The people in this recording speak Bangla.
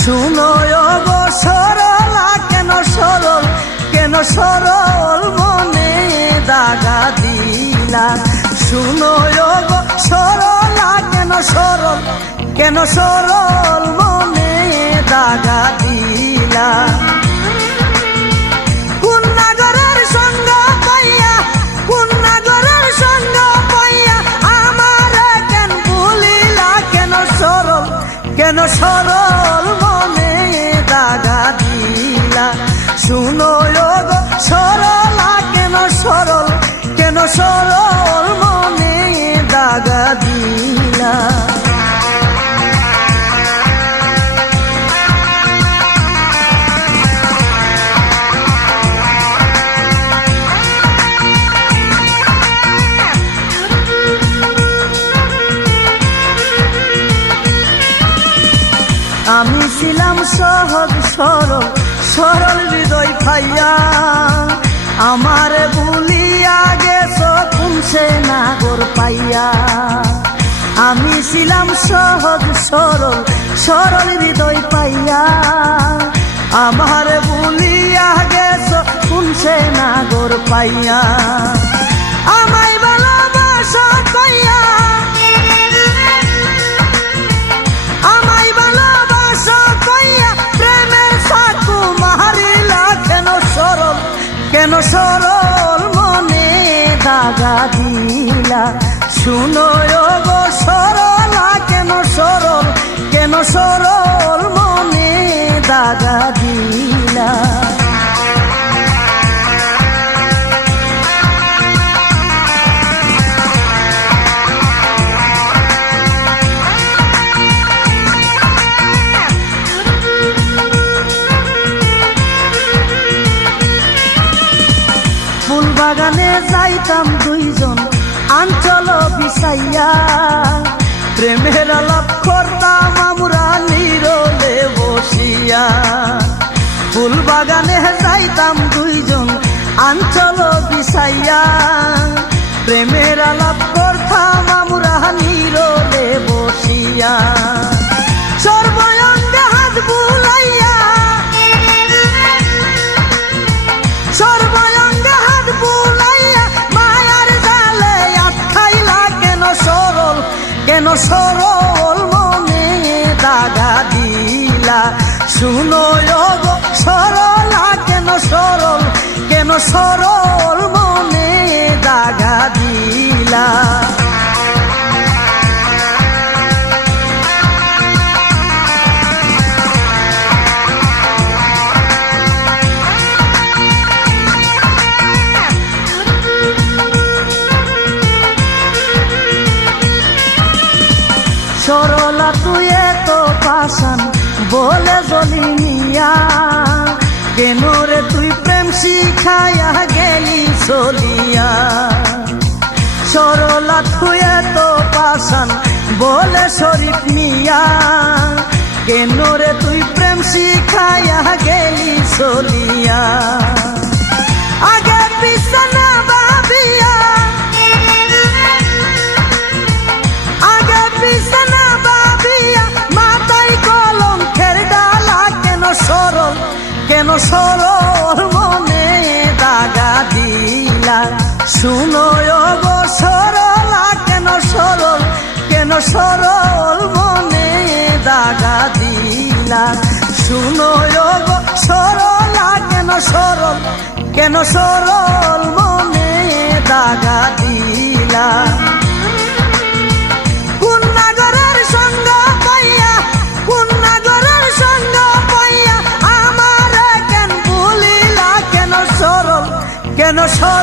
শুনো গো সরলা, কেন সরল, কেন সরল মনে দাগা দিলা। শুনো গো সরলা, কেন সরল, কেন সরল মনে দাগা দিলা। কোন নাগরের সঙ্গ পাইয়া, কোন নাগরের সঙ্গ পাইয়া আমার কেন ভুলিলা। কেন সরল, কেন সরল মনে দাগা দিলা। শুনো গো সরলা, কেন সরল, কেন সরল মনে দাগা দিলা। আমি ছিলাম সহজ সরল, সরল হৃদয় পাইয়া আমার ভুলিয়া গেছ কোন সে নাগর পাইয়া। আমি ছিলাম সহজ সরল, সরল হৃদয় পাইয়া আমার ভুলিয়া গেছ কোন সে নাগর পাইয়া। আমায় ভালোবাসা কইয়া, আমায় ভালোবাসা কইয়া প্রেমের সাকু মারিলা। কেন সরল, কেন সরল মনে দাগা দিলা। শুনো গো সরলা, কেন সরল, কেন সরল মনে দাগা দিলা। ফুল বাগানে যাইতাম দুইজন আঞ্চল বিছাইয়া, প্রেমের আলাপ করতাম আমরা নীরবে বসিয়া। ফুল বাগানে যাইতাম দুইজন আঞ্চল বিছাইয়া, প্রেমের আলাপ করতাম আমরা নীরবে বসিয়া। সর্বঙ্গে হাত বুলাইয়া, সর্বঙ্গে হাত বুলাইয়া মায়ার জালে আটকাইলা। কেন সরল, কেন সরল মনে দাগা দিলা। শুনো গো সরলা, কেন সরল, কেন সরল মনে দাগা দিলা। সরলা তুই এত পাশান বলে জলিনিয়া, কেন রে তুই প্রেম শিখাইয়া গেলি চলিয়া। সরলা তুই এত পাশান বলে শরীফ মিয়া, কেন রে তুই প্রেম শিখাইয়া গেলি চলিয়া। আগে পিছে না ভাবিয়া, আগে পিছে না ভাবিয়া মাথায় কলঙ্কের ডালা। কেন সরল, কেন সরল মনে দাগা দিলা। শুনো গো সরলা, কেন সরল, কেন সরল মনে দাগা দিলা। শুনো গো সরলা, কেন সরল, কেন সরল মনে দাগা দিলা। কোন নাগরের সঙ্গ পাইয়া, কোন নাগরের সঙ্গ পাইয়া আমার কেন ভুলিলা। কেন সরল, কেন সরল